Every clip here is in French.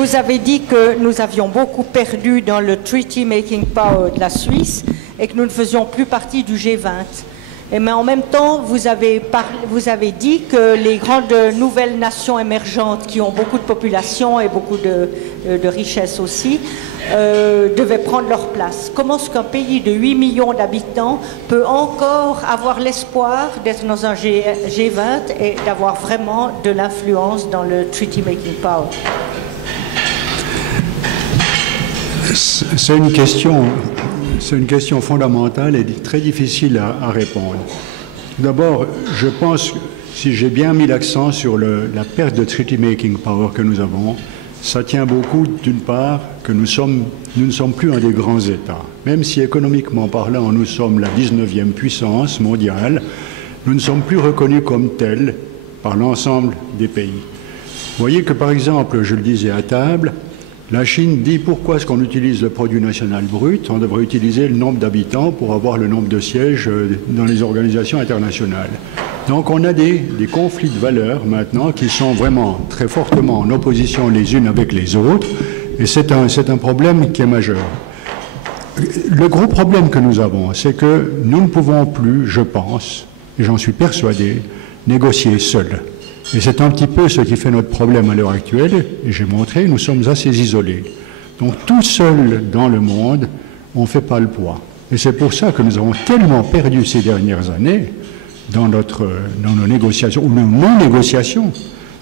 Vous avez dit que nous avions beaucoup perdu dans le Treaty Making Power de la Suisse et que nous ne faisions plus partie du G20. Mais en même temps, vous avez dit que les grandes nouvelles nations émergentes qui ont beaucoup de population et beaucoup de richesses aussi devaient prendre leur place. Comment est-ce qu'un pays de 8 millions d'habitants peut encore avoir l'espoir d'être dans un G20 et d'avoir vraiment de l'influence dans le Treaty Making Power? C'est une question fondamentale et très difficile à répondre. D'abord, je pense, si j'ai bien mis l'accent sur la perte de treaty making power que nous avons, ça tient beaucoup, d'une part, que nous ne sommes plus un des grands États. Même si économiquement parlant, nous sommes la 19e puissance mondiale, nous ne sommes plus reconnus comme tels par l'ensemble des pays. Vous voyez que, par exemple, je le disais à table, la Chine dit pourquoi est-ce qu'on utilise le produit national brut? On devrait utiliser le nombre d'habitants pour avoir le nombre de sièges dans les organisations internationales. Donc on a des conflits de valeurs maintenant qui sont vraiment très fortement en opposition les unes avec les autres et c'est un problème qui est majeur. Le gros problème que nous avons, c'est que nous ne pouvons plus, je pense, et j'en suis persuadé, négocier seuls. Et c'est un petit peu ce qui fait notre problème à l'heure actuelle, et j'ai montré, nous sommes assez isolés. Donc tout seul dans le monde, on ne fait pas le poids. Et c'est pour ça que nous avons tellement perdu ces dernières années dans nos négociations, ou nos non-négociations.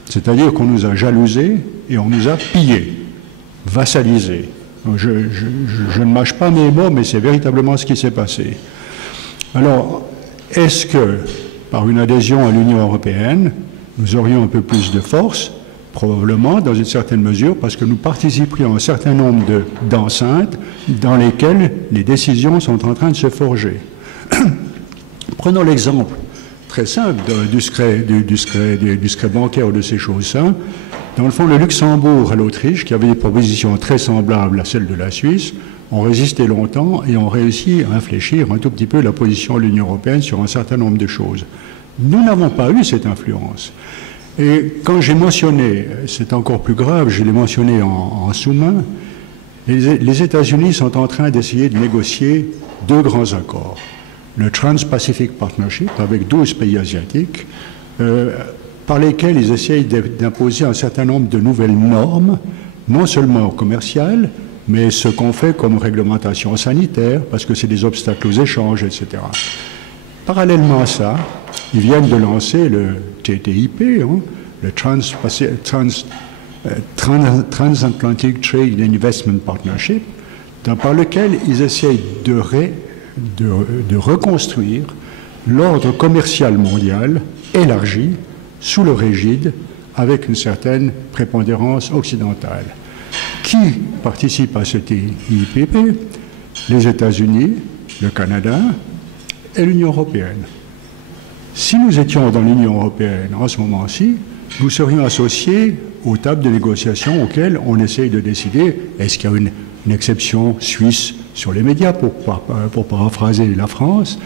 C'est-à-dire qu'on nous a jalousés et on nous a pillés, vassalisés. Je ne mâche pas mes mots, mais c'est véritablement ce qui s'est passé. Alors, est-ce que, par une adhésion à l'Union européenne, nous aurions un peu plus de force, probablement, dans une certaine mesure, parce que nous participerions à un certain nombre d'enceintes dans lesquelles les décisions sont en train de se forger. Prenons l'exemple très simple du secret bancaire ou de ces choses-là. Dans le fond, le Luxembourg et l'Autriche, qui avaient des propositions très semblables à celles de la Suisse, ont résisté longtemps et ont réussi à infléchir un tout petit peu la position de l'Union européenne sur un certain nombre de choses. Nous n'avons pas eu cette influence. Et quand j'ai mentionné, c'est encore plus grave, je l'ai mentionné en sous-main, les États-Unis sont en train d'essayer de négocier deux grands accords. Le Trans-Pacific Partnership avec 12 pays asiatiques, par lesquels ils essayent d'imposer un certain nombre de nouvelles normes, non seulement commerciales, mais ce qu'on fait comme réglementation sanitaire, parce que c'est des obstacles aux échanges, etc. Parallèlement à ça, ils viennent de lancer le TTIP, le Transatlantic Trade and Investment Partnership, par lequel ils essayent de reconstruire l'ordre commercial mondial élargi sous le rigide avec une certaine prépondérance occidentale. Qui participe à ce TTIP? Les États-Unis, le Canada et l'Union européenne. Si nous étions dans l'Union européenne en ce moment-ci, nous serions associés aux tables de négociation auxquelles on essaye de décider est-ce qu'il y a une exception suisse sur les médias, pour paraphraser la France.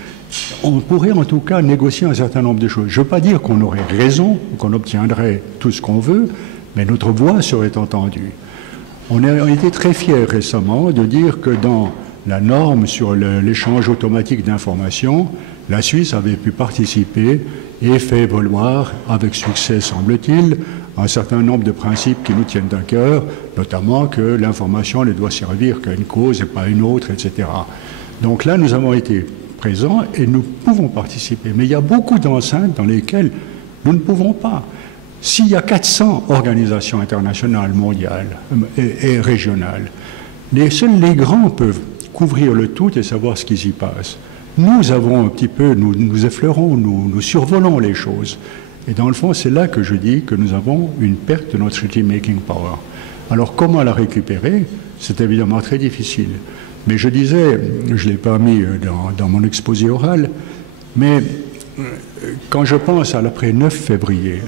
On pourrait en tout cas négocier un certain nombre de choses. Je ne veux pas dire qu'on aurait raison, qu'on obtiendrait tout ce qu'on veut, mais notre voix serait entendue. On a été très fiers récemment de dire que dans la norme sur l'échange automatique d'informations, la Suisse avait pu participer et fait valoir, avec succès semble-t-il, un certain nombre de principes qui nous tiennent à cœur, notamment que l'information ne doit servir qu'à une cause et pas à une autre, etc. Donc là, nous avons été présents et nous pouvons participer. Mais il y a beaucoup d'enceintes dans lesquelles nous ne pouvons pas. S'il y a 400 organisations internationales, mondiales et régionales, seuls les grands peuvent couvrir le tout et savoir ce qui s'y passe. Nous avons un petit peu, nous effleurons, nous survolons les choses. Et dans le fond, c'est là que je dis que nous avons une perte de notre treaty making power. Alors comment la récupérer? C'est évidemment très difficile. Mais je disais, je ne l'ai pas mis dans mon exposé oral, mais quand je pense à l'après 9 février,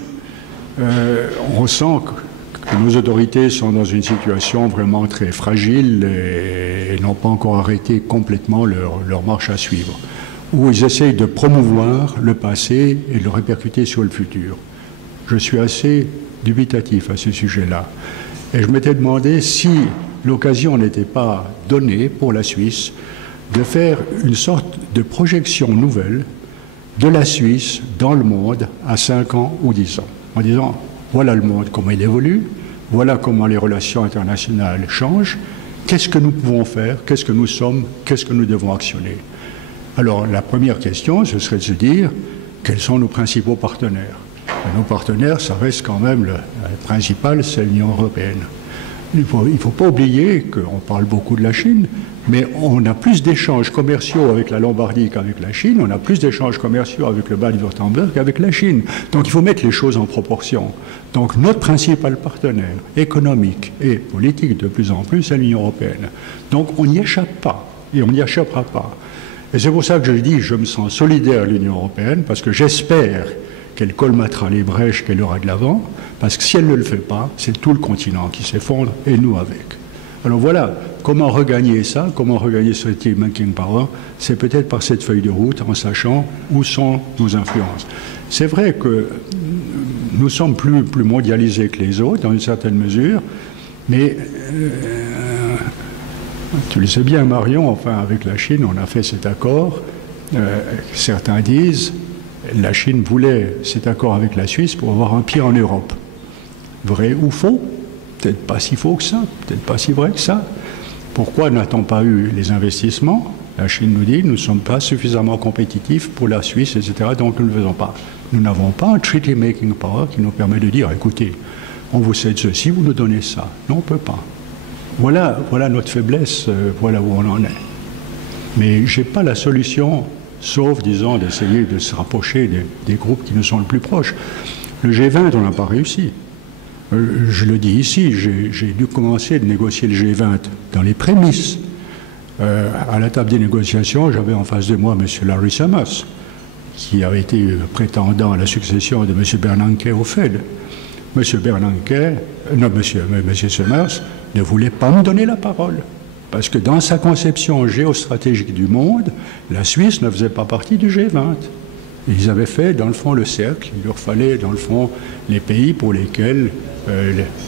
on sent que nos autorités sont dans une situation vraiment très fragile et n'ont pas encore arrêté complètement leur marche à suivre, où ils essayent de promouvoir le passé et de le répercuter sur le futur. Je suis assez dubitatif à ce sujet-là. Et je m'étais demandé si l'occasion n'était pas donnée pour la Suisse de faire une sorte de projection nouvelle de la Suisse dans le monde à 5 ans ou 10 ans, en disant voilà le monde, comment il évolue, voilà comment les relations internationales changent, qu'est-ce que nous pouvons faire, qu'est-ce que nous sommes, qu'est-ce que nous devons actionner. Alors la première question, ce serait de se dire quels sont nos principaux partenaires. Et nos partenaires, ça reste quand même le principal, c'est l'Union européenne. Il ne faut pas oublier qu'on parle beaucoup de la Chine, mais on a plus d'échanges commerciaux avec la Lombardie qu'avec la Chine, on a plus d'échanges commerciaux avec le Bade-Württemberg qu'avec la Chine. Donc il faut mettre les choses en proportion. Donc notre principal partenaire économique et politique de plus en plus, c'est l'Union européenne. Donc on n'y échappe pas, et on n'y échappera pas. Et c'est pour ça que je dis, je me sens solidaire à l'Union européenne, parce que j'espère qu'elle colmatera les brèches qu'elle aura de l'avant, parce que si elle ne le fait pas, c'est tout le continent qui s'effondre, et nous avec. Alors voilà, comment regagner ça, comment regagner ce team making power, c'est peut-être par cette feuille de route, en sachant où sont nos influences. C'est vrai que nous sommes plus mondialisés que les autres, dans une certaine mesure, mais tu le sais bien, Marion, enfin, avec la Chine, on a fait cet accord. Certains disent la Chine voulait cet accord avec la Suisse pour avoir un pied en Europe. Vrai ou faux? Peut-être pas si faux que ça, peut-être pas si vrai que ça. Pourquoi n'a-t-on pas eu les investissements? La Chine nous dit nous ne sommes pas suffisamment compétitifs pour la Suisse, etc., donc nous ne le faisons pas. Nous n'avons pas un treaty making power qui nous permet de dire écoutez, on vous cède ceci, vous nous donnez ça. Non, on ne peut pas. Voilà notre faiblesse, voilà où on en est. Mais je n'ai pas la solution, sauf, disons, d'essayer de se rapprocher des groupes qui nous sont le plus proches. Le G20, on n'a pas réussi. Je le dis ici, j'ai dû commencer de négocier le G20 dans les prémices. À la table des négociations, j'avais en face de moi M. Larry Summers, qui avait été prétendant à la succession de M. Bernanke au Fed. M. Summers ne voulait pas me donner la parole. Parce que dans sa conception géostratégique du monde, la Suisse ne faisait pas partie du G20. Ils avaient fait, dans le fond, le cercle. Il leur fallait, dans le fond, les pays pour lesquels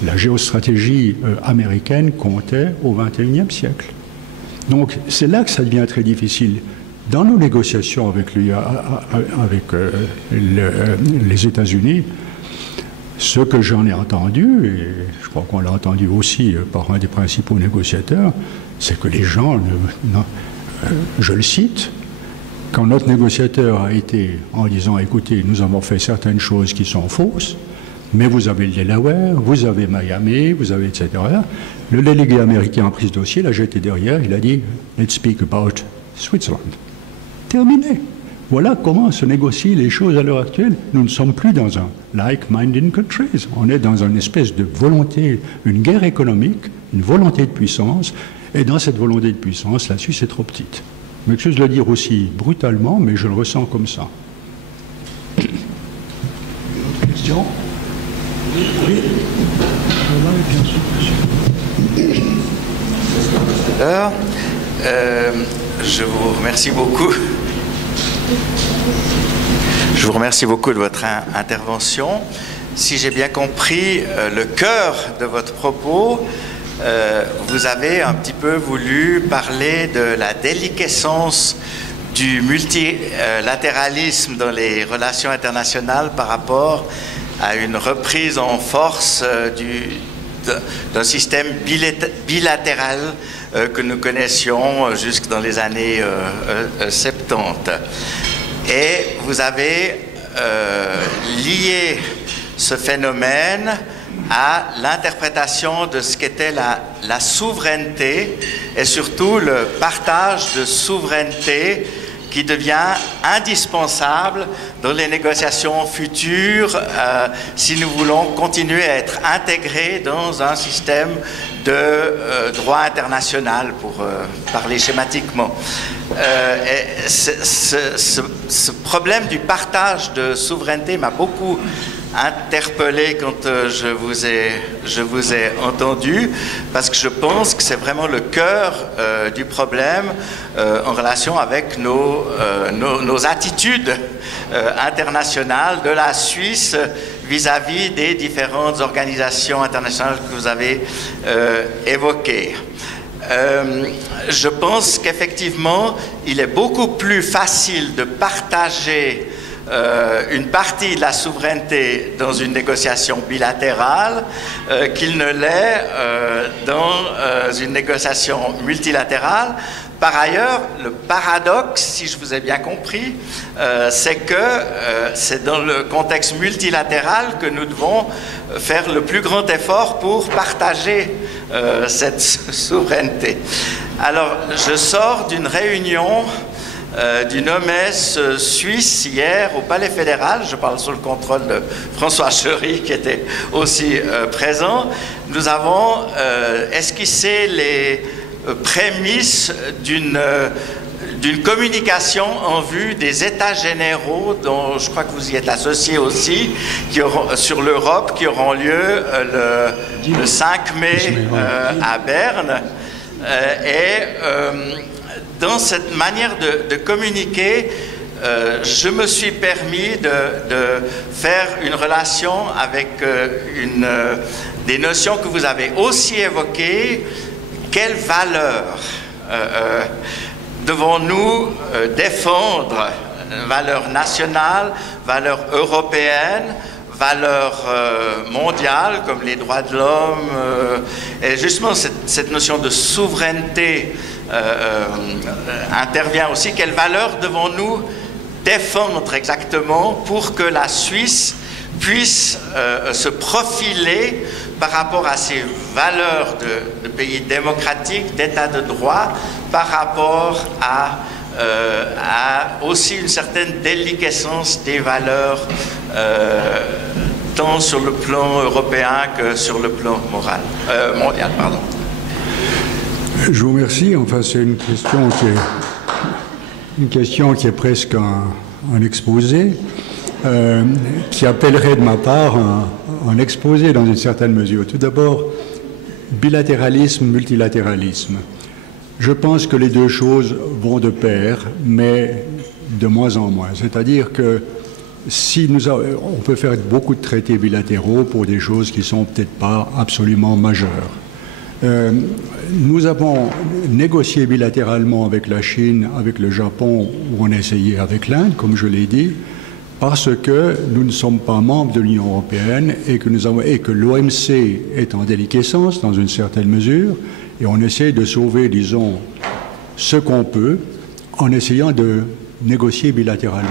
la géostratégie américaine comptait au XXIe siècle. Donc, c'est là que ça devient très difficile. Dans nos négociations avec les États-Unis, ce que j'en ai entendu, et je crois qu'on l'a entendu aussi par un des principaux négociateurs, c'est que les gens, je le cite, quand notre négociateur a été en disant écoutez, nous avons fait certaines choses qui sont fausses, mais vous avez le Delaware, vous avez Miami, vous avez etc. Le délégué américain a pris ce dossier, là j'étais derrière, il a dit let's speak about Switzerland. Terminé. Voilà comment se négocient les choses à l'heure actuelle. Nous ne sommes plus dans un like-minded countries. On est dans une espèce de volonté, une guerre économique, une volonté de puissance. Et dans cette volonté de puissance, la Suisse est trop petite. Je m'excuse de le dire aussi brutalement, mais je le ressens comme ça. Une autre question? Oui. Alors, je vous remercie beaucoup. Je vous remercie beaucoup de votre intervention. Si j'ai bien compris le cœur de votre propos, vous avez un petit peu voulu parler de la déliquescence du multilatéralisme dans les relations internationales par rapport à une reprise en force d'un système bilatéral que nous connaissions jusque dans les années 70. Et vous avez lié ce phénomène à l'interprétation de ce qu'était la souveraineté et surtout le partage de souveraineté qui devient indispensable dans les négociations futures si nous voulons continuer à être intégrés dans un système de droit international, pour parler schématiquement. Et ce problème du partage de souveraineté m'a beaucoup interpellé quand je vous ai entendu, parce que je pense que c'est vraiment le cœur du problème en relation avec nos attitudes internationales de la Suisse vis-à-vis des différentes organisations internationales que vous avez évoquées. Je pense qu'effectivement, il est beaucoup plus facile de partager une partie de la souveraineté dans une négociation bilatérale qu'il ne l'est dans une négociation multilatérale. Par ailleurs, le paradoxe, si je vous ai bien compris, c'est que c'est dans le contexte multilatéral que nous devons faire le plus grand effort pour partager cette souveraineté. Alors, je sors d'une réunion d'une OMS suisse hier au Palais fédéral. Je parle sous le contrôle de François Chery qui était aussi présent. Nous avons esquissé les prémices d'une communication en vue des États généraux, dont je crois que vous y êtes associés aussi, sur l'Europe, qui auront lieu le 5 mai à Berne. Dans cette manière de communiquer, je me suis permis de faire une relation avec des notions que vous avez aussi évoquées. Quelles valeurs devons-nous défendre? Valeurs nationales, valeurs européennes, valeurs mondiales comme les droits de l'homme. Et justement, cette notion de souveraineté intervient aussi. Quelles valeurs devons-nous défendre exactement pour que la Suisse puisse se profiler par rapport à ces valeurs de pays démocratique, d'état de droit, par rapport à aussi une certaine déliquescence des valeurs, tant sur le plan européen que sur le plan mondial. Pardon. Je vous remercie. Enfin, c'est une question qui est presque un exposé, qui appellerait de ma part un exposé dans une certaine mesure. Tout d'abord, bilatéralisme, multilatéralisme. Je pense que les deux choses vont de pair, mais de moins en moins. C'est-à-dire que si on peut faire beaucoup de traités bilatéraux pour des choses qui ne sont peut-être pas absolument majeures. Nous avons négocié bilatéralement avec la Chine, avec le Japon, ou on a essayé avec l'Inde, comme je l'ai dit, parce que nous ne sommes pas membres de l'Union européenne et que l'OMC est en déliquescence dans une certaine mesure, et on essaie de sauver, disons, ce qu'on peut en essayant de négocier bilatéralement.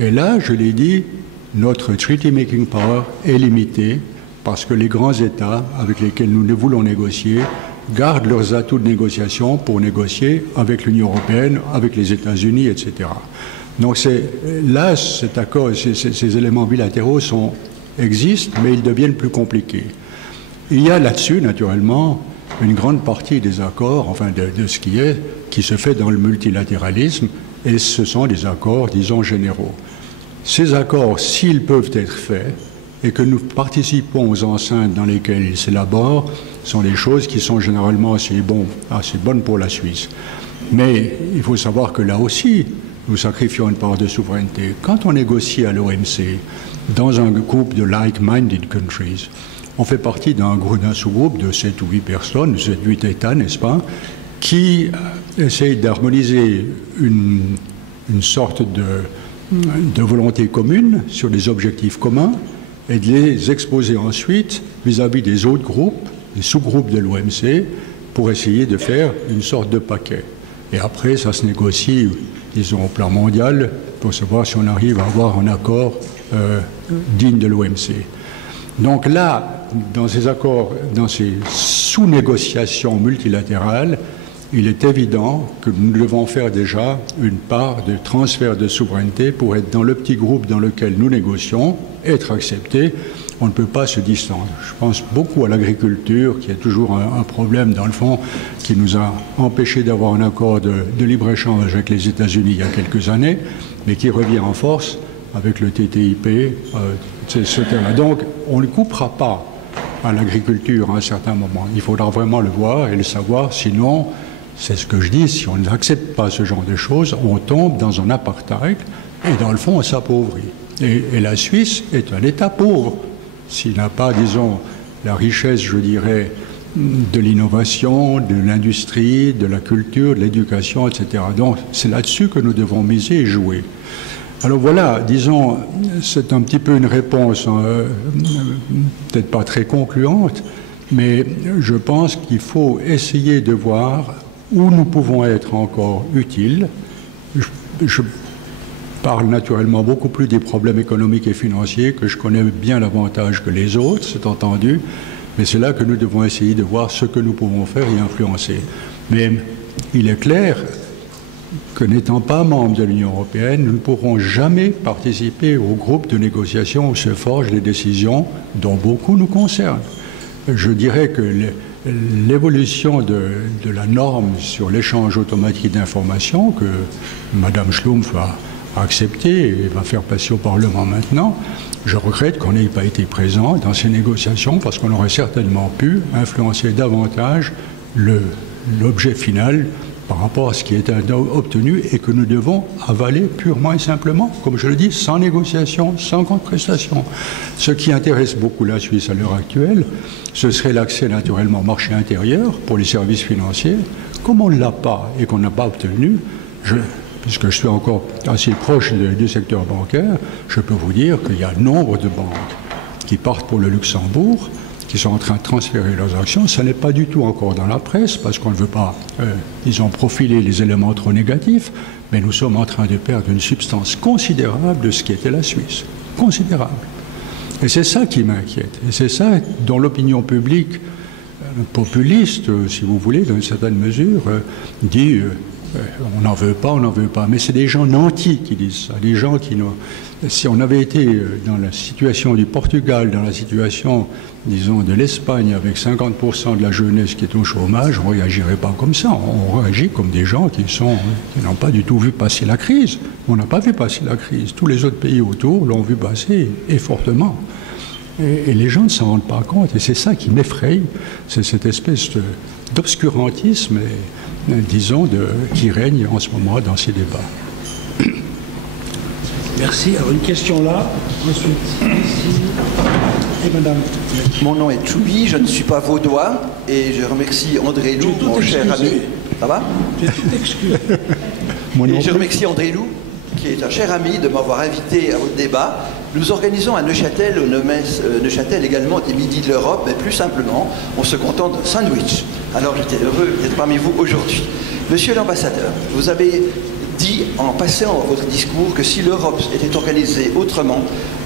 Et là, je l'ai dit, notre treaty making power est limitée parce que les grands États avec lesquels nous voulons négocier gardent leurs atouts de négociation pour négocier avec l'Union européenne, avec les États-Unis, etc. Donc là, cet accord, ces éléments bilatéraux existent, mais ils deviennent plus compliqués. Il y a là-dessus, naturellement, une grande partie des accords, enfin de ce qui se fait dans le multilatéralisme, et ce sont des accords, disons, généraux. Ces accords, s'ils peuvent être faits, et que nous participons aux enceintes dans lesquelles ils s'élaborent, sont des choses qui sont généralement assez bonnes pour la Suisse. Mais il faut savoir que là aussi, nous sacrifions une part de souveraineté. Quand on négocie à l'OMC, dans un groupe de like-minded countries, on fait partie d'un sous-groupe de 7 ou 8 personnes, 7 ou 8 États, n'est-ce pas, qui essayent d'harmoniser une sorte de volonté commune sur des objectifs communs et de les exposer ensuite vis-à-vis des autres groupes, des sous-groupes de l'OMC, pour essayer de faire une sorte de paquet. Et après, ça se négocie, disons, au plan mondial, pour savoir si on arrive à avoir un accord digne de l'OMC. Donc là, dans ces accords, dans ces sous-négociations multilatérales, il est évident que nous devons faire déjà une part de transfert de souveraineté pour être dans le petit groupe dans lequel nous négocions, être accepté. On ne peut pas se distendre. Je pense beaucoup à l'agriculture, qui est toujours un problème, dans le fond, qui nous a empêché d'avoir un accord de libre-échange avec les États-Unis il y a quelques années, mais qui revient en force avec le TTIP, etc. Donc, on ne coupera pas à l'agriculture à un certain moment. Il faudra vraiment le voir et le savoir, sinon, c'est ce que je dis, si on n'accepte pas ce genre de choses, on tombe dans un apartheid et dans le fond, on s'appauvrit. Et la Suisse est un État pauvre. S'il n'a pas, disons, la richesse, je dirais, de l'innovation, de l'industrie, de la culture, de l'éducation, etc. Donc c'est là-dessus que nous devons miser et jouer. Alors voilà, disons, c'est un petit peu une réponse, peut-être pas très concluante, mais je pense qu'il faut essayer de voir où nous pouvons être encore utiles. Je parle naturellement beaucoup plus des problèmes économiques et financiers que je connais bien davantage que les autres, c'est entendu, mais c'est là que nous devons essayer de voir ce que nous pouvons faire et influencer. Mais il est clair que n'étant pas membre de l'Union européenne, nous ne pourrons jamais participer au groupe de négociation où se forgent les décisions dont beaucoup nous concernent. Je dirais que l'évolution de la norme sur l'échange automatique d'informations que Mme Schlumpf a accepté et va faire passer au Parlement maintenant, je regrette qu'on n'ait pas été présent dans ces négociations parce qu'on aurait certainement pu influencer davantage l'objet final par rapport à ce qui est obtenu et que nous devons avaler purement et simplement, comme je le dis, sans négociation, sans contreprestation. Ce qui intéresse beaucoup la Suisse à l'heure actuelle, ce serait l'accès naturellement au marché intérieur pour les services financiers. Comme on ne l'a pas et qu'on n'a pas obtenu, puisque je suis encore assez proche du secteur bancaire, je peux vous dire qu'il y a nombre de banques qui partent pour le Luxembourg, qui sont en train de transférer leurs actions. Ça n'est pas du tout encore dans la presse, parce qu'on ne veut pas, ils ont profilé les éléments trop négatifs, mais nous sommes en train de perdre une substance considérable de ce qui était la Suisse. Considérable. Et c'est ça qui m'inquiète. Et c'est ça dont l'opinion publique populiste, si vous voulez, dans une certaine mesure, dit on n'en veut pas, on n'en veut pas. Mais c'est des gens nantis qui disent ça. Des gens qui si on avait été dans la situation du Portugal, dans la situation, disons, de l'Espagne, avec 50% de la jeunesse qui est au chômage, on ne réagirait pas comme ça. On réagit comme des gens qui n'ont pas du tout vu passer la crise. On n'a pas vu passer la crise. Tous les autres pays autour l'ont vu passer, et fortement. Et les gens ne s'en rendent pas compte. Et c'est ça qui m'effraie. C'est cette espèce d'obscurantisme, disons, qui règne en ce moment dans ces débats. Merci. Alors une question là, ensuite ici, et madame. Mon nom est Choubi, je ne suis pas vaudois, et je remercie André Lou, mon cher ami. Ça va? J'ai tout excusé. Et je remercie André Lou, qui est un cher ami, de m'avoir invité à votre débat. Nous organisons à Neuchâtel, Neuchâtel également, des Midis de l'Europe, mais plus simplement, on se contente d'un sandwich. Alors j'étais heureux d'être parmi vous aujourd'hui. Monsieur l'ambassadeur, vous avez dit en passant votre discours que si l'Europe était organisée autrement,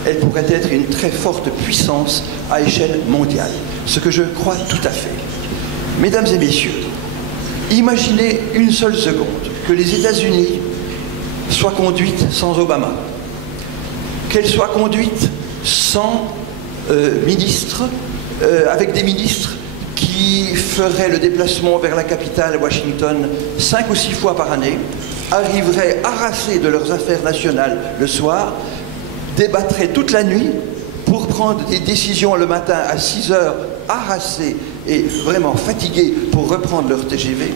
elle pourrait être une très forte puissance à échelle mondiale. Ce que je crois tout à fait. Mesdames et messieurs, imaginez une seule seconde que les États-Unis soient conduites sans Obama, qu'elles soient conduites sans ministres, avec des ministres qui feraient le déplacement vers la capitale, Washington, 5 ou 6 fois par année, arriveraient harassés de leurs affaires nationales le soir, débattraient toute la nuit pour prendre des décisions le matin à 6 heures, harassés et vraiment fatigués pour reprendre leur TGV.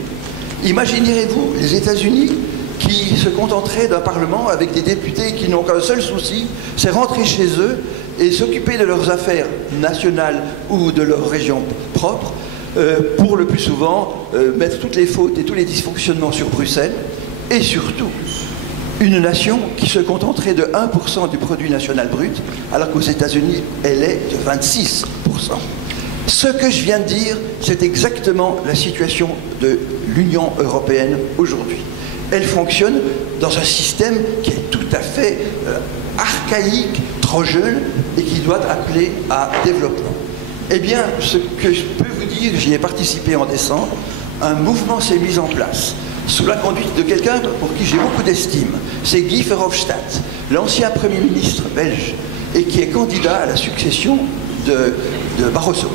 Imaginez-vous les États-Unis qui se contenteraient d'un Parlement avec des députés qui n'ont qu'un seul souci, c'est rentrer chez eux et s'occuper de leurs affaires nationales ou de leur région propre, pour le plus souvent mettre toutes les fautes et tous les dysfonctionnements sur Bruxelles, et surtout une nation qui se contenterait de 1% du produit national brut, alors qu'aux États-Unis, elle est de 26%. Ce que je viens de dire, c'est exactement la situation de l'Union européenne aujourd'hui. Elle fonctionne dans un système qui est tout à fait archaïque, trop jeune, et qui doit appeler à développement. Eh bien, ce que je peux vous dire, j'y ai participé en décembre, un mouvement s'est mis en place, sous la conduite de quelqu'un pour qui j'ai beaucoup d'estime. C'est Guy Verhofstadt, l'ancien Premier ministre belge, et qui est candidat à la succession de Barroso.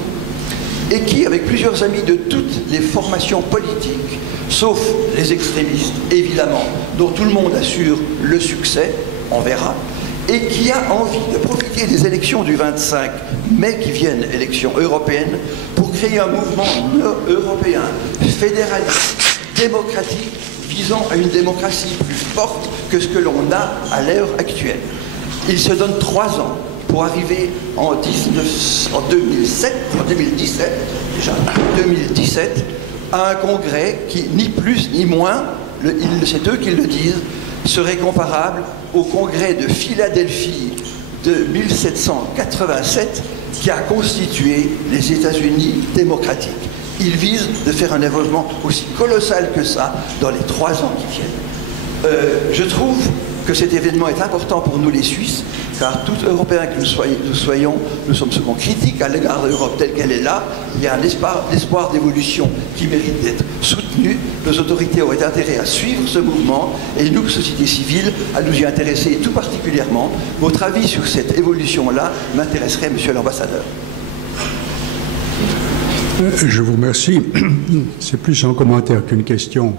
Et qui, avec plusieurs amis de toutes les formations politiques, sauf les extrémistes, évidemment, dont tout le monde assure le succès, on verra, et qui a envie de profiter des élections du 25 mai qui viennent, élections européennes, pour créer un mouvement européen, fédéraliste, démocratique, visant à une démocratie plus forte que ce que l'on a à l'heure actuelle. Il se donne 3 ans pour arriver en 2017, déjà 2017, à un congrès qui, ni plus ni moins, c'est eux qui le disent, serait comparable au congrès de Philadelphie de 1787 qui a constitué les États-Unis démocratiques. Ils visent de faire un évolution aussi colossal que ça dans les 3 ans qui viennent. Je trouve que cet événement est important pour nous les Suisses, car tout Européen que nous soyons, nous sommes souvent critiques à l'égard de l'Europe telle qu'elle est là. Il y a un espoir d'évolution qui mérite d'être soutenu. Nos autorités auraient intérêt à suivre ce mouvement et nous, société civile, à nous y intéresser, et tout particulièrement. Votre avis sur cette évolution-là m'intéresserait, monsieur l'ambassadeur. Je vous remercie. C'est plus un commentaire qu'une question.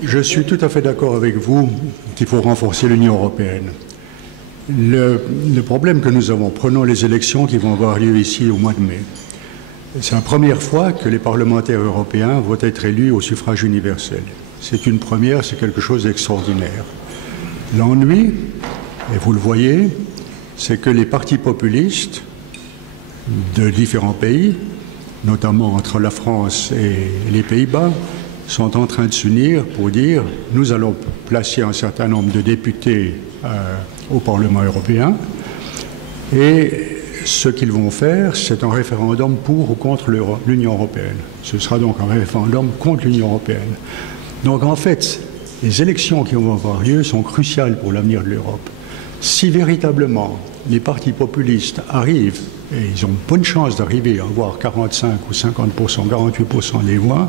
Je suis tout à fait d'accord avec vous qu'il faut renforcer l'Union européenne. Le problème que nous avons, prenons les élections qui vont avoir lieu ici au mois de mai. C'est la première fois que les parlementaires européens vont être élus au suffrage universel. C'est une première, c'est quelque chose d'extraordinaire. L'ennui, et vous le voyez, c'est que les partis populistes de différents pays, notamment entre la France et les Pays-Bas, sont en train de s'unir pour dire « nous allons placer un certain nombre de députés au Parlement européen et ce qu'ils vont faire, c'est un référendum pour ou contre l'Union européenne. Ce sera donc un référendum contre l'Union européenne. » Donc en fait, les élections qui vont avoir lieu sont cruciales pour l'avenir de l'Europe. Si véritablement les partis populistes arrivent, et ils ont bonne chance d'arriver à avoir 45 ou 50%, 48% des voix,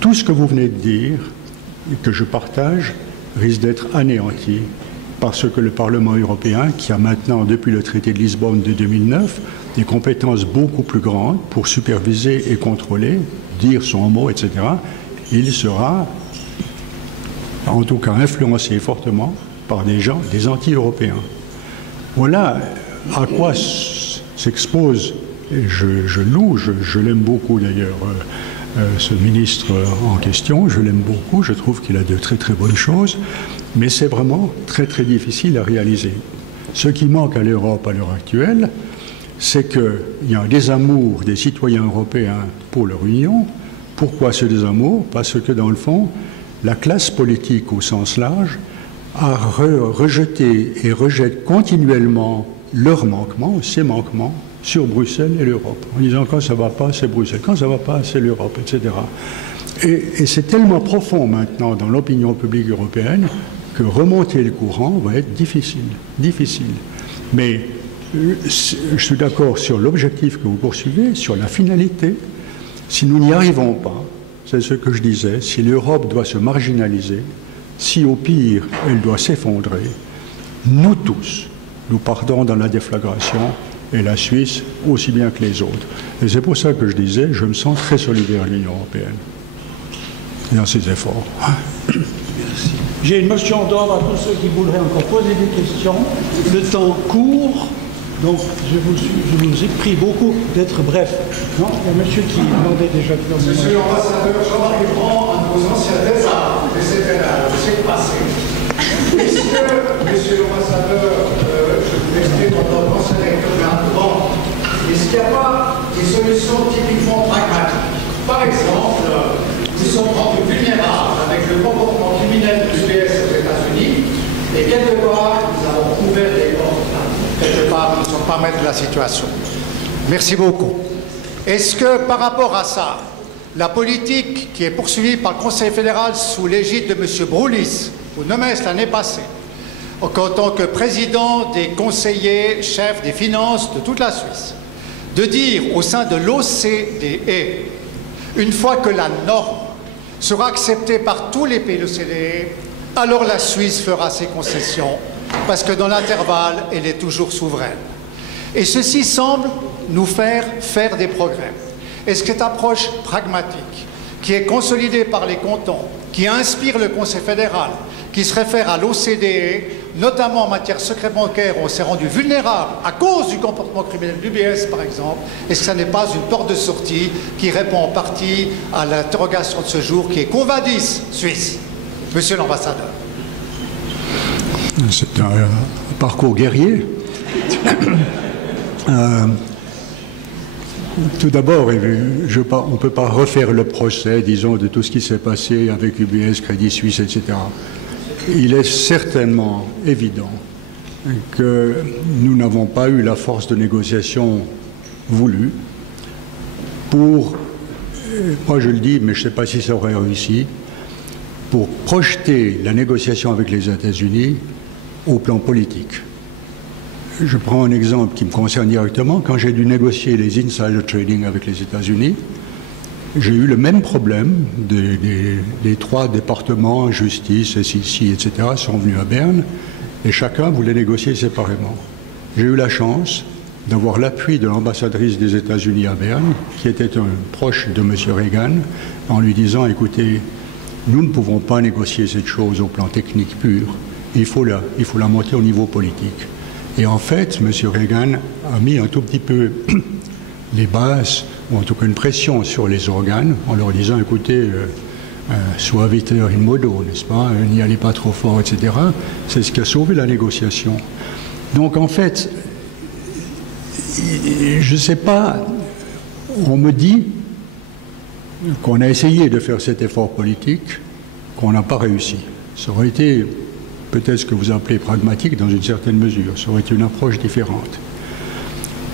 tout ce que vous venez de dire, et que je partage, risque d'être anéanti parce que le Parlement européen, qui a maintenant, depuis le traité de Lisbonne de 2009, des compétences beaucoup plus grandes pour superviser et contrôler, dire son mot, etc., il sera, en tout cas, influencé fortement par des gens, des anti-européens. Voilà à quoi s'expose, et je loue, je l'aime beaucoup d'ailleurs, ce ministre en question, je l'aime beaucoup, je trouve qu'il a de très très bonnes choses, mais c'est vraiment très très difficile à réaliser. Ce qui manque à l'Europe à l'heure actuelle, c'est qu'il y a un désamour des citoyens européens pour leur union. Pourquoi ce désamour? Parce que dans le fond, la classe politique au sens large a rejeté et rejette continuellement leurs manquements, ces manquements, sur Bruxelles et l'Europe, en disant quand ça ne va pas, c'est Bruxelles, quand ça ne va pas, c'est l'Europe, etc. Et c'est tellement profond maintenant dans l'opinion publique européenne que remonter le courant va être difficile. Mais je suis d'accord sur l'objectif que vous poursuivez, sur la finalité. Si nous n'y arrivons pas, c'est ce que je disais, si l'Europe doit se marginaliser, si au pire elle doit s'effondrer, nous tous, nous partons dans la déflagration, et la Suisse aussi bien que les autres. Et c'est pour ça que je disais, je me sens très solidaire de l'Union européenne dans ses efforts. Merci. J'ai une motion d'ordre à tous ceux qui voudraient encore poser des questions. Le temps court, donc je vous prie beaucoup d'être bref. Non, il y a monsieur qui demandait déjà de faire. Monsieur l'ambassadeur, Jean-Marc Legrand, un de vos anciens désastres, je sais que passé. Est-ce que, monsieur l'ambassadeur, je vous explique votre conseil électoral avant, est-ce qu'il n'y a pas des solutions typiquement pragmatiques? Par exemple, nous sommes rendus vulnérables avec le comportement criminel de l'UBS aux États-Unis, et quelque part, nous avons ouvert des portes. Quelque part, nous ne sommes pas maîtres de la situation. Merci beaucoup. Est-ce que, par rapport à ça, la politique qui est poursuivie par le Conseil fédéral sous l'égide de M. Broulis, au Nomès l'année passée, en tant que président des conseillers chefs des finances de toute la Suisse, de dire au sein de l'OCDE, une fois que la norme sera acceptée par tous les pays de l'OCDE, alors la Suisse fera ses concessions, parce que dans l'intervalle, elle est toujours souveraine. Et ceci semble nous faire des progrès. Et cette approche pragmatique, qui est consolidée par les cantons, qui inspire le Conseil fédéral, qui se réfère à l'OCDE, notamment en matière de secret bancaire, où on s'est rendu vulnérable à cause du comportement criminel de l'UBS, par exemple, est-ce que ça n'est pas une porte de sortie qui répond en partie à l'interrogation de ce jour, qui est Convadis suisse? Monsieur l'ambassadeur. C'est un parcours guerrier. Tout d'abord, on ne peut pas refaire le procès, disons, de tout ce qui s'est passé avec UBS, Crédit Suisse, etc. Il est certainement évident que nous n'avons pas eu la force de négociation voulue pour, moi je le dis, mais je ne sais pas si ça aurait réussi, pour projeter la négociation avec les États-Unis au plan politique. Je prends un exemple qui me concerne directement. Quand j'ai dû négocier les insider trading avec les États-Unis, j'ai eu le même problème. Les 3 départements, justice, SEC, etc., sont venus à Berne et chacun voulait négocier séparément. J'ai eu la chance d'avoir l'appui de l'ambassadrice des États-Unis à Berne, qui était un proche de M. Reagan, en lui disant, écoutez, nous ne pouvons pas négocier cette chose au plan technique pur, il faut la monter au niveau politique. Et en fait, M. Reagan a mis un tout petit peu les bases, ou en tout cas une pression sur les organes, en leur disant, écoutez, suaviter in modo, n'est-ce pas, n'y allez pas trop fort, etc. C'est ce qui a sauvé la négociation. Donc en fait, je ne sais pas, on me dit qu'on a essayé de faire cet effort politique, qu'on n'a pas réussi. Ça aurait été peut-être ce que vous appelez pragmatique dans une certaine mesure, ça aurait été une approche différente.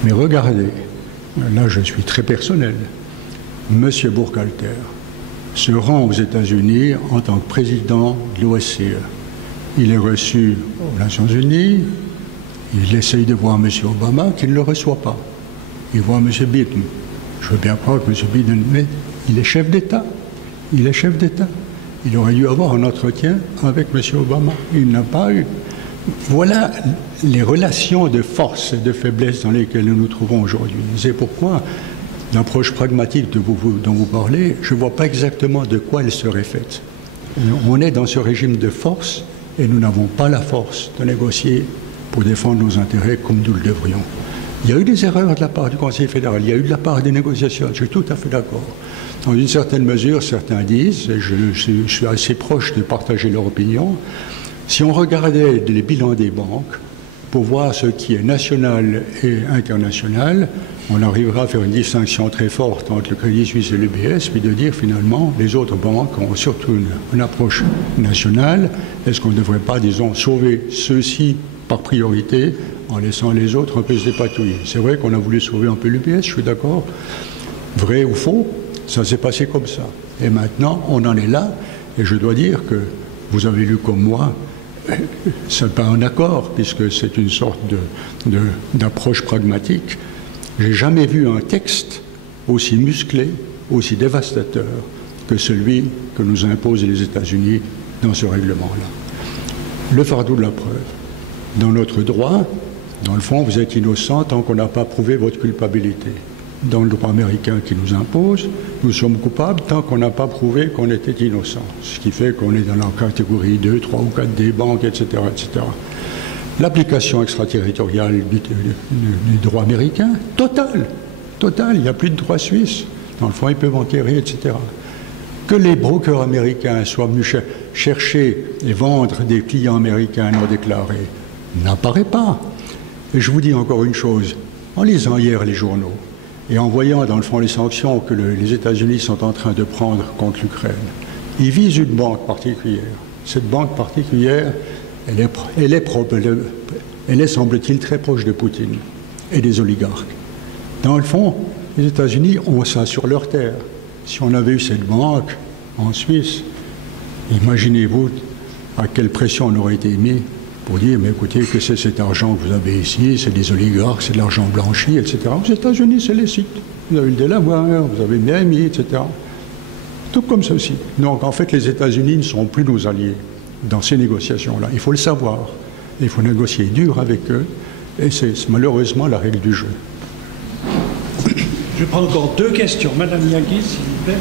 Mais regardez, là je suis très personnel, M. Burkhalter se rend aux États-Unis en tant que président de l'OSCE. Il est reçu aux Nations Unies, il essaye de voir M. Obama, qui ne le reçoit pas. Il voit M. Biden. Je veux bien croire que M. Biden, mais il est chef d'État. Il est chef d'État. Il aurait dû avoir un entretien avec M. Obama. Il n'a pas eu. Voilà les relations de force et de faiblesse dans lesquelles nous nous trouvons aujourd'hui. C'est pourquoi l'approche pragmatique dont vous parlez, je ne vois pas exactement de quoi elle serait faite. On est dans ce régime de force et nous n'avons pas la force de négocier pour défendre nos intérêts comme nous le devrions. Il y a eu des erreurs de la part du Conseil fédéral, il y a eu de la part des négociations, je suis tout à fait d'accord. Dans une certaine mesure, certains disent, et je suis assez proche de partager leur opinion, si on regardait les bilans des banques pour voir ce qui est national et international, on arrivera à faire une distinction très forte entre le Crédit Suisse et l'UBS, puis de dire finalement, les autres banques ont surtout une approche nationale. Est-ce qu'on ne devrait pas, disons, sauver ceux-ci par priorité en laissant les autres un peu se dépatouiller? C'est vrai qu'on a voulu sauver un peu l'UBS, je suis d'accord. Vrai ou faux, ça s'est passé comme ça. Et maintenant, on en est là, et je dois dire que vous avez lu comme moi, ce n'est pas un accord, puisque c'est une sorte d'approche pragmatique. J'ai jamais vu un texte aussi musclé, aussi dévastateur que celui que nous imposent les États-Unis dans ce règlement-là. Le fardeau de la preuve. Dans notre droit, dans le fond, vous êtes innocent tant qu'on n'a pas prouvé votre culpabilité. Dans le droit américain qui nous impose, nous sommes coupables tant qu'on n'a pas prouvé qu'on était innocent. Ce qui fait qu'on est dans la catégorie 2, 3 ou 4 des banques, etc. etc. L'application extraterritoriale du droit américain, totale, il n'y a plus de droit suisse. Dans le fond, ils peuvent enquérir, etc. Que les brokers américains soient venus chercher et vendre des clients américains non déclarés n'apparaît pas. Et je vous dis encore une chose, en lisant hier les journaux et en voyant dans le fond les sanctions que les États-Unis sont en train de prendre contre l'Ukraine, ils visent une banque particulière. Cette banque particulière, elle est semble-t-il, très proche de Poutine et des oligarques. Dans le fond, les États-Unis ont ça sur leur terre. Si on avait eu cette banque en Suisse, imaginez-vous à quelle pression on aurait été mis pour dire, mais écoutez, que c'est cet argent que vous avez ici, c'est des oligarques, c'est de l'argent blanchi, etc. Aux États-Unis, c'est les sites. Vous avez le Delaware, vous avez Miami, etc. Tout comme ceci. Donc, en fait, les États-Unis ne sont plus nos alliés dans ces négociations-là. Il faut le savoir. Il faut négocier dur avec eux. Et c'est malheureusement la règle du jeu. Je prends encore 2 questions. Madame Yagui, s'il vous plaît.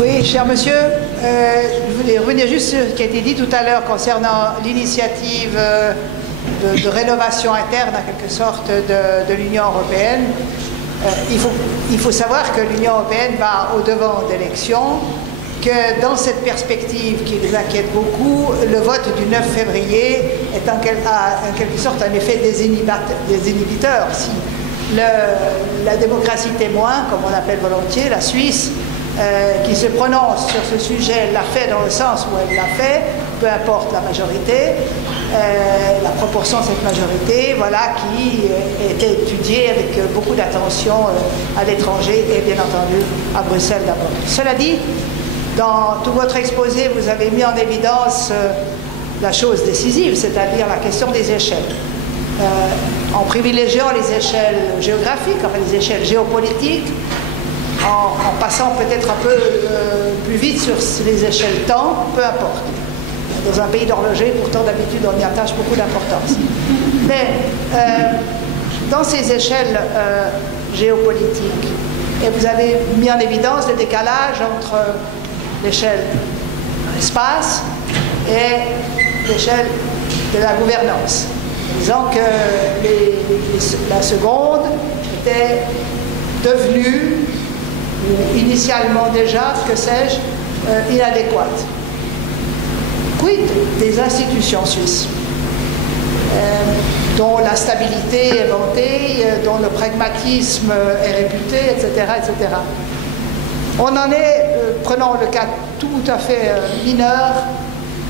Oui, cher monsieur, je voulais revenir juste sur ce qui a été dit tout à l'heure concernant l'initiative de rénovation interne, en quelque sorte, de l'Union européenne. Il faut savoir que l'Union européenne va au-devant d'élections que dans cette perspective qui les inquiète beaucoup, le vote du 9 février est en quelque sorte un effet désinhibiteur. Si la démocratie témoin, comme on l'appelle volontiers, la Suisse, qui se prononce sur ce sujet, l'a fait dans le sens où elle l'a fait, peu importe la majorité, la proportion de cette majorité, voilà, qui était étudiée avec beaucoup d'attention à l'étranger et bien entendu à Bruxelles d'abord. Cela dit, dans tout votre exposé, vous avez mis en évidence la chose décisive, c'est-à-dire la question des échelles. En privilégiant les échelles géographiques, enfin les échelles géopolitiques, en passant peut-être un peu plus vite sur les échelles temps, peu importe. Dans un pays d'horloger, pourtant d'habitude on y attache beaucoup d'importance. Mais dans ces échelles géopolitiques, et vous avez mis en évidence le décalage entre l'échelle espace et l'échelle de la gouvernance, disant que la seconde était devenue, ou initialement déjà, que sais-je, inadéquate. Quid des institutions suisses, dont la stabilité est vantée, dont le pragmatisme est réputé, etc., etc. On en est, prenons le cas tout à fait mineur,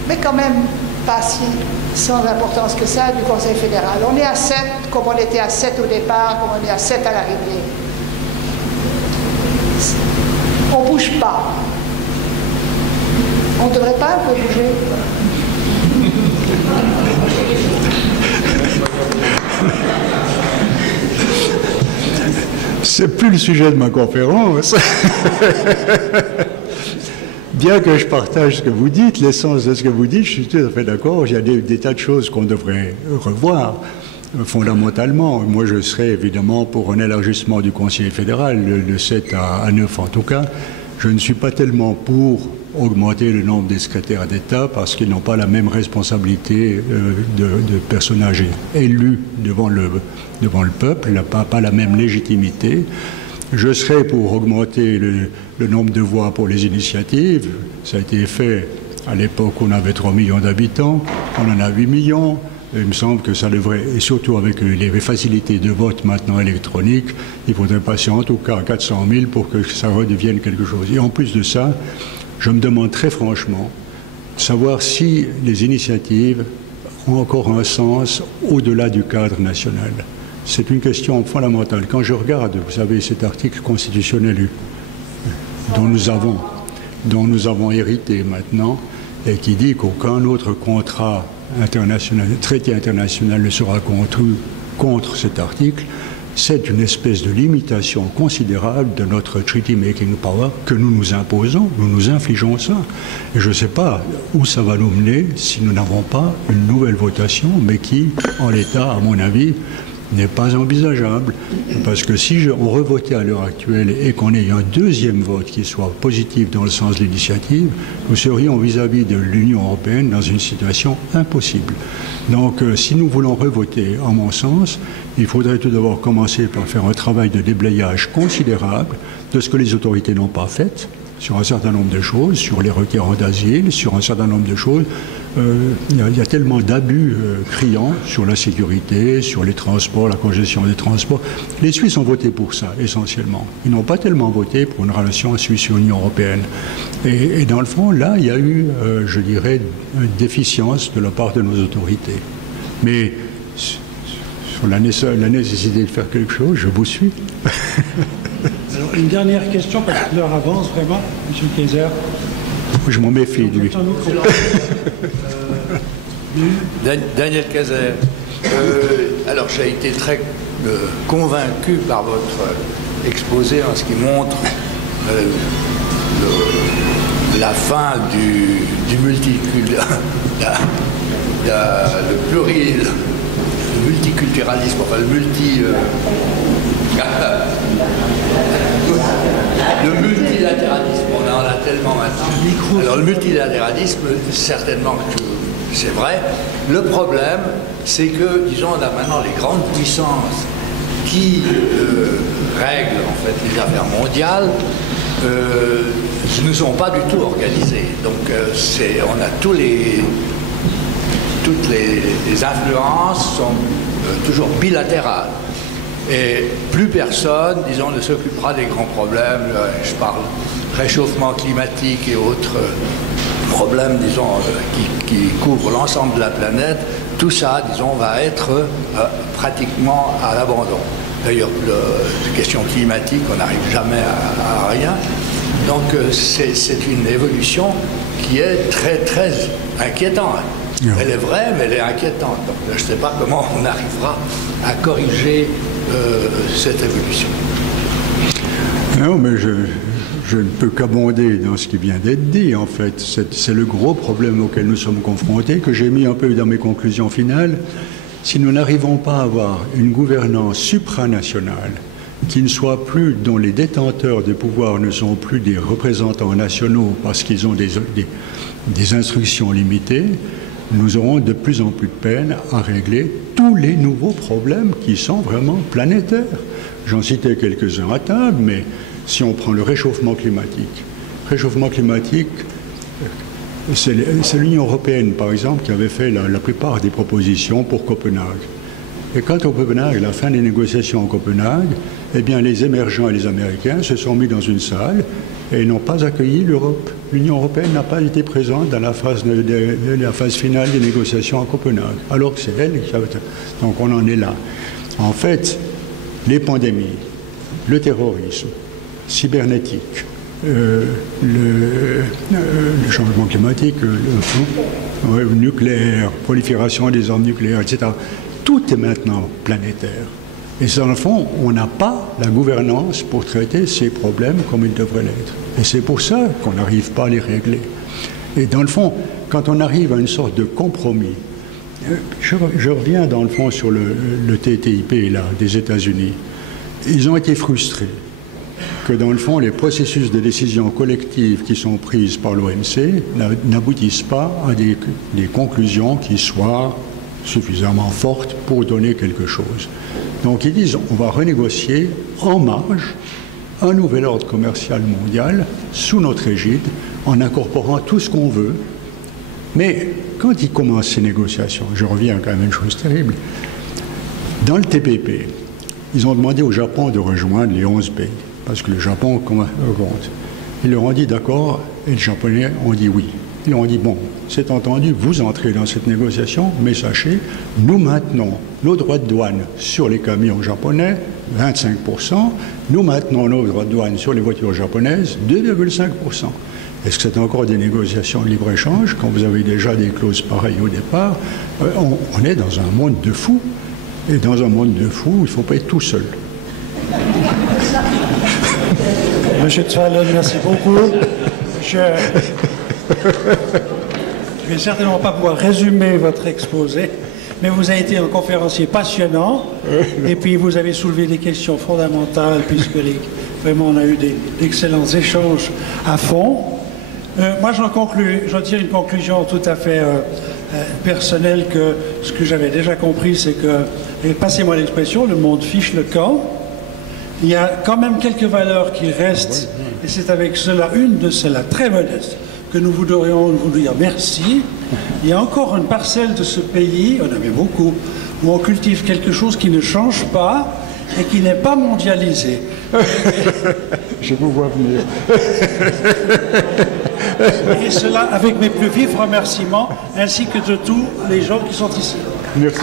mais quand même pas si sans importance que ça, du Conseil fédéral. On est à 7, comme on était à 7 au départ, comme on est à 7 à l'arrivée. On ne bouge pas. On ne devrait pas un peu bouger. C'est plus le sujet de ma conférence. Bien que je partage ce que vous dites, l'essence de ce que vous dites, je suis tout à fait d'accord. Il y a des tas de choses qu'on devrait revoir fondamentalement. Moi, je serais évidemment pour un élargissement du Conseil fédéral, de 7 à 9 en tout cas. Je ne suis pas tellement pour augmenter le nombre des secrétaires d'État parce qu'ils n'ont pas la même responsabilité de personnages élus devant le peuple, pas la même légitimité. Je serais pour augmenter le nombre de voix pour les initiatives. Ça a été fait à l'époque, on avait 3 millions d'habitants, on en a 8 millions. Il me semble que ça devrait, et surtout avec les facilités de vote maintenant électroniques, il faudrait passer en tout cas à 400 000 pour que ça redevienne quelque chose. Et en plus de ça, je me demande très franchement de savoir si les initiatives ont encore un sens au-delà du cadre national. C'est une question fondamentale. Quand je regarde, vous savez, cet article constitutionnel dont nous avons hérité maintenant, et qui dit qu'aucun autre contrat international, traité international ne sera contre cet article, c'est une espèce de limitation considérable de notre treaty making power que nous nous imposons, nous nous infligeons ça. Et je ne sais pas où ça va nous mener si nous n'avons pas une nouvelle votation, mais qui, en l'état, à mon avis, n'est pas envisageable. Parce que si on revotait à l'heure actuelle et qu'on ait un deuxième vote qui soit positif dans le sens de l'initiative, nous serions vis-à-vis de l'Union européenne dans une situation impossible. Donc si nous voulons revoter, en mon sens, il faudrait tout d'abord commencer par faire un travail de déblayage considérable de ce que les autorités n'ont pas fait sur un certain nombre de choses, sur les requérants d'asile, sur un certain nombre de choses. Il y a tellement d'abus criants sur la sécurité, sur les transports, la congestion des transports. Les Suisses ont voté pour ça, essentiellement. Ils n'ont pas tellement voté pour une relation Suisse-Union européenne. Et dans le fond, là, il y a eu, je dirais, une déficience de la part de nos autorités. Mais sur la nécessité de faire quelque chose, je vous suis. Alors, une dernière question, parce que l'heure avance vraiment, M. Kayser. Je m'en méfie de lui. Daniel Kayser. Alors, j'ai été très convaincu par votre exposé en ce qui montre la fin du multiculturalisme, enfin le multilatéralisme, on en a tellement maintenant. Alors le multilatéralisme, certainement que c'est vrai. Le problème, c'est que, disons, on a maintenant les grandes puissances qui règlent en fait les affaires mondiales ne sont pas du tout organisées. Donc on a toutes les influences sont toujours bilatérales. Et plus personne, disons, ne s'occupera des grands problèmes. Je parle réchauffement climatique et autres problèmes, disons, qui couvrent l'ensemble de la planète. Tout ça, disons, va être pratiquement à l'abandon. D'ailleurs, la question climatique, on n'arrive jamais à rien. Donc, c'est une évolution qui est très, très inquiétante. Elle est vraie, mais elle est inquiétante. Donc, je ne sais pas comment on arrivera à corriger cette évolution. Non, mais je ne peux qu'abonder dans ce qui vient d'être dit, en fait. C'est le gros problème auquel nous sommes confrontés, que j'ai mis un peu dans mes conclusions finales. Si nous n'arrivons pas à avoir une gouvernance supranationale qui ne soit plus, dont les détenteurs de pouvoir ne sont plus des représentants nationaux parce qu'ils ont des instructions limitées, nous aurons de plus en plus de peine à régler tous les nouveaux problèmes qui sont vraiment planétaires. J'en citais quelques-uns à table, mais si on prend le réchauffement climatique, c'est l'Union européenne, par exemple, qui avait fait la plupart des propositions pour Copenhague. Et quant au Copenhague, à la fin des négociations en Copenhague, eh bien, les émergents et les Américains se sont mis dans une salle et n'ont pas accueilli l'Europe. L'Union européenne n'a pas été présente dans la phase finale des négociations à Copenhague, alors que c'est elle qui avait... Donc on en est là. En fait, les pandémies, le terrorisme, cybernétique, le changement climatique, le nucléaire, prolifération des armes nucléaires, etc., tout est maintenant planétaire. Et dans le fond, on n'a pas la gouvernance pour traiter ces problèmes comme ils devraient l'être. Et c'est pour ça qu'on n'arrive pas à les régler. Et dans le fond, quand on arrive à une sorte de compromis, je reviens dans le fond sur le TTIP là, des États-Unis. Ils ont été frustrés que dans le fond, les processus de décision collective qui sont prises par l'OMC n'aboutissent pas à des conclusions qui soient suffisamment fortes pour donner quelque chose. Donc ils disent, on va renégocier en marge un nouvel ordre commercial mondial sous notre égide, en incorporant tout ce qu'on veut. Mais quand ils commencent ces négociations, je reviens quand même à une chose terrible, dans le TPP, ils ont demandé au Japon de rejoindre les 11 pays, parce que le Japon compte. Ils leur ont dit d'accord, et les Japonais ont dit oui. Ils leur ont dit, bon, c'est entendu, vous entrez dans cette négociation, mais sachez, nous maintenons nos droits de douane sur les camions japonais, 25%, nous maintenons nos droits de douane sur les voitures japonaises, 2,5%. Est-ce que c'est encore des négociations de libre-échange, quand vous avez déjà des clauses pareilles au départ? On est dans un monde de fous, et dans un monde de fous, il ne faut pas être tout seul. Monsieur Tzfalen, merci beaucoup. Je ne vais certainement pas pouvoir résumer votre exposé, mais vous avez été un conférencier passionnant, et puis vous avez soulevé des questions fondamentales, puisque vraiment on a eu d'excellents échanges à fond. Moi j'en tire une conclusion tout à fait personnelle, que ce que j'avais déjà compris, c'est que, et passez-moi l'expression, le monde fiche le camp. Il y a quand même quelques valeurs qui restent, et c'est avec cela, une de celles-là très modeste, que nous voudrions vous dire merci. Il y a encore une parcelle de ce pays, on en avait beaucoup, où on cultive quelque chose qui ne change pas et qui n'est pas mondialisé. Je vous vois venir. Et cela avec mes plus vifs remerciements, ainsi que de tous les gens qui sont ici. Merci.